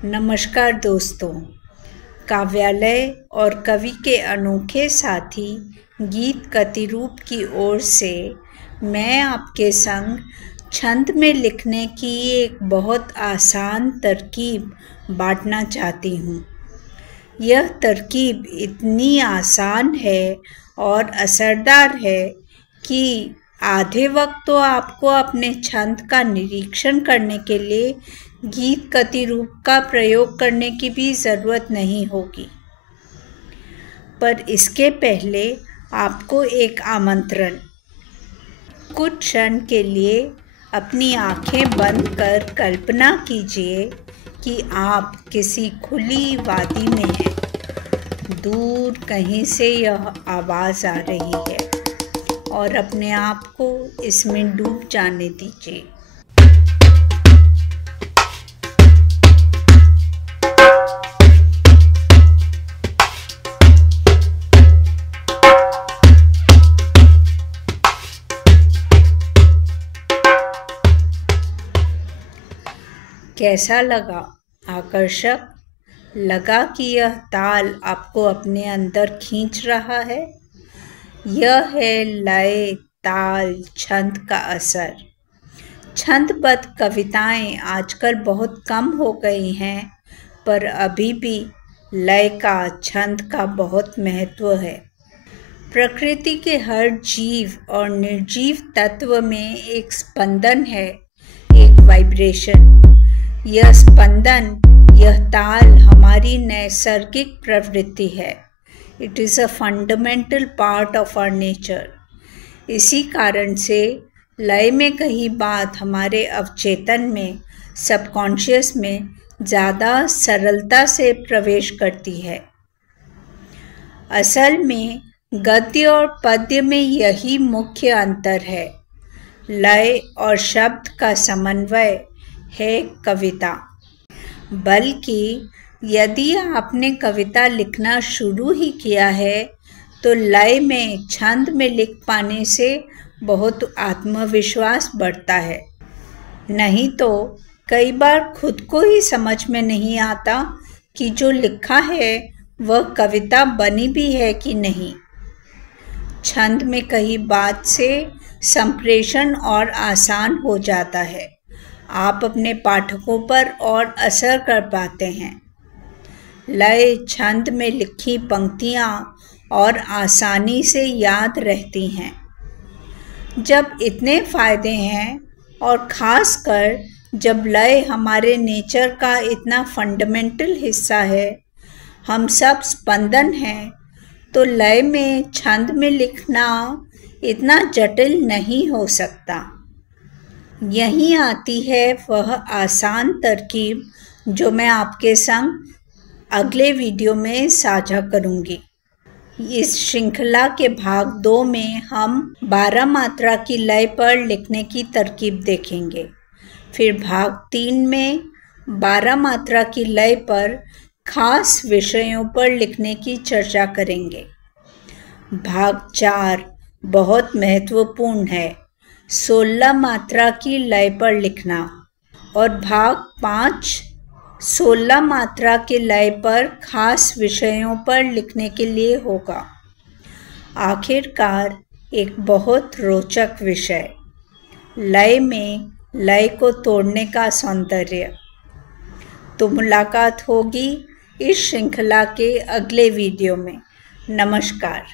नमस्कार दोस्तों। काव्यालय और कवि के अनोखे साथी गीत कतिरूप की ओर से मैं आपके संग छंद में लिखने की एक बहुत आसान तरकीब बांटना चाहती हूँ। यह तरकीब इतनी आसान है और असरदार है कि आधे वक्त तो आपको अपने छंद का निरीक्षण करने के लिए गीत कतिरूप का प्रयोग करने की भी ज़रूरत नहीं होगी। पर इसके पहले आपको एक आमंत्रण। कुछ क्षण के लिए अपनी आंखें बंद कर कल्पना कीजिए कि आप किसी खुली वादी में हैं। दूर कहीं से यह आवाज़ आ रही है और अपने आप को इसमें डूब जाने दीजिए। कैसा लगा? आकर्षक लगा कि यह ताल आपको अपने अंदर खींच रहा है। यह है लय, ताल, छंद का असर। छंदबद्ध कविताएं आजकल बहुत कम हो गई हैं, पर अभी भी लय का, छंद का बहुत महत्व है। प्रकृति के हर जीव और निर्जीव तत्व में एक स्पंदन है, एक वाइब्रेशन। यह स्पंदन, यह ताल हमारी नैसर्गिक प्रवृत्ति है। It is a fundamental part of our nature. इसी कारण से लय में कही बात हमारे अवचेतन में, सबकॉन्शियस में ज़्यादा सरलता से प्रवेश करती है। असल में गद्य और पद्य में यही मुख्य अंतर है। लय और शब्द का समन्वय है कविता। बल्कि यदि आपने कविता लिखना शुरू ही किया है तो लय में, छंद में लिख पाने से बहुत आत्मविश्वास बढ़ता है। नहीं तो कई बार खुद को ही समझ में नहीं आता कि जो लिखा है वह कविता बनी भी है कि नहीं। छंद में कही बात से संप्रेषण और आसान हो जाता है। आप अपने पाठकों पर और असर कर पाते हैं। लय, छंद में लिखी पंक्तियाँ और आसानी से याद रहती हैं। जब इतने फ़ायदे हैं और ख़ासकर जब लय हमारे नेचर का इतना फंडामेंटल हिस्सा है, हम सब स्पंदन हैं, तो लय में, छंद में लिखना इतना जटिल नहीं हो सकता। यहीं आती है वह आसान तरकीब जो मैं आपके संग अगले वीडियो में साझा करूँगी। इस श्रृंखला के भाग 2 में हम 12 मात्रा की लय पर लिखने की तरकीब देखेंगे। फिर भाग 3 में 12 मात्रा की लय पर खास विषयों पर लिखने की चर्चा करेंगे। भाग 4 बहुत महत्वपूर्ण है, 16 मात्रा की लय पर लिखना। और भाग 5 16 मात्रा के लय पर खास विषयों पर लिखने के लिए होगा। आखिरकार एक बहुत रोचक विषय, लय में लय को तोड़ने का सौंदर्य। तो मुलाकात होगी इस श्रृंखला के अगले वीडियो में। नमस्कार।